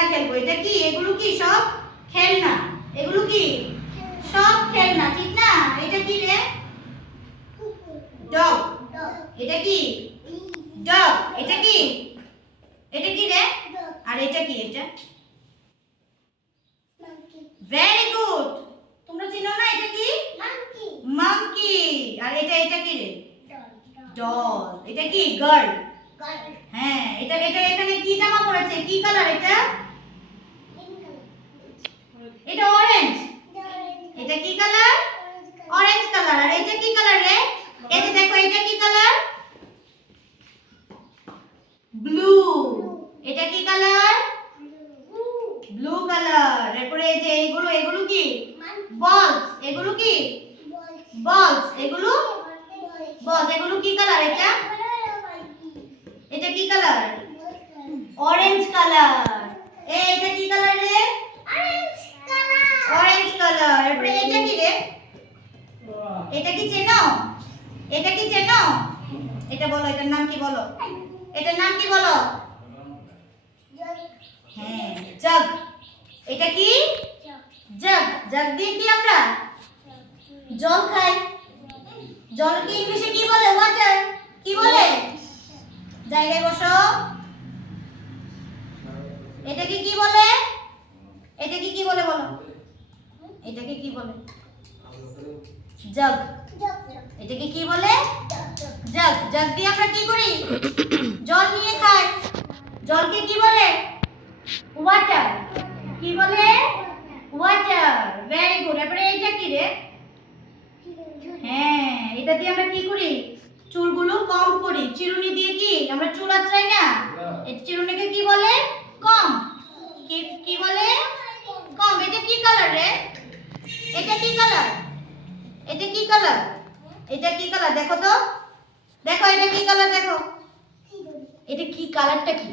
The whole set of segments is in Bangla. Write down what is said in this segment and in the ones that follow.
খেলনা খেলবো। এটা কি? এগুলো কি সব খেলনা? এগুলো কি সব খেলনা, ঠিক না? এটা কি রে? ডগ। এটা কি? ডগ। এটা কি? এটা কি রে? আর এটা কি? এটা ভেরি গুড। তোমরা চিনো না এটা কি? মাঙ্কি। মাঙ্কি। আর এটা কি রে? ডল। এটা কি? গার্ল। হ্যাঁ, এটা এখানে কি জামা পরেছে? কি কালার এটা? এটা অরেঞ্জ। এটা কি কালার? Orange colour. আর এটা কি কালার রে? এই যে দেখো, এটা কি কালার? ব্লু। এটা কি কালার? Blue colour. এরপরে এই যে এগুলো কি? বলস। এগুলো কি? বলস। এগুলো বলস। এগুলো কি কালার? এটা কি কালার? Orange colour. এটা কি কালার রে? Orange colour. এরপরে এটা কি রে? এটা কি চেনো? এটা কি চেনো? এটা বলো, এটার নাম কি বলো? এটার নাম কি বলো? হ্যাঁ, জগ। এটা কি? জগ। জগ দিয়ে কি আমরা জল খাই? জলকে ইংলিশে কি বলে? ওয়াটার। কি বলে? জায়গায় বসো। এটাকে কি বলে? এটাকে কি বলে বলো? এটাকে কি বলে? জগ। এটাকে কি বলে? জগ। জগ দিয়ে আমরা কি করি? জল নিয়ে খাই। জলকে কি বলে? ওয়াটার। কি বলে? ওয়াটার। Very good. এবারে এটা কি রে? হ্যাঁ, এটা দিয়ে আমরা কি করি? চুলগুলো কম করি। চিরুনি দিয়ে কি আমরা চুল আঁচড়াই না? এই চিরুনিকে কি বলে? কম। কি বলে? কম। এটা কি কালার রে? এটা কি কালার? এটা কি কালার? এটা কি কালার? দেখো তো, দেখো এটা কি কালার? দেখো এটা কি কালারটা কি?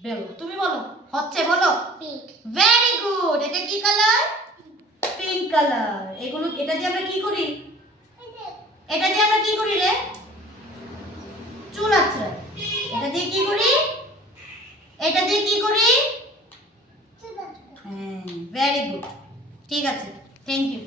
বলো, তুমি বলো। হচ্ছে বলো। Very good. এটা কি কালার? Pink colour. এটা দিয়ে আমরা কি করি? এটা দিয়ে আমরা কি করি রে? চুল আঁচড়াই। এটা দিয়ে কি করি? এটা দিয়ে কি করি? হ্যাঁ, ভেরি গুড। ঠিক আছে, থ্যাংক ইউ।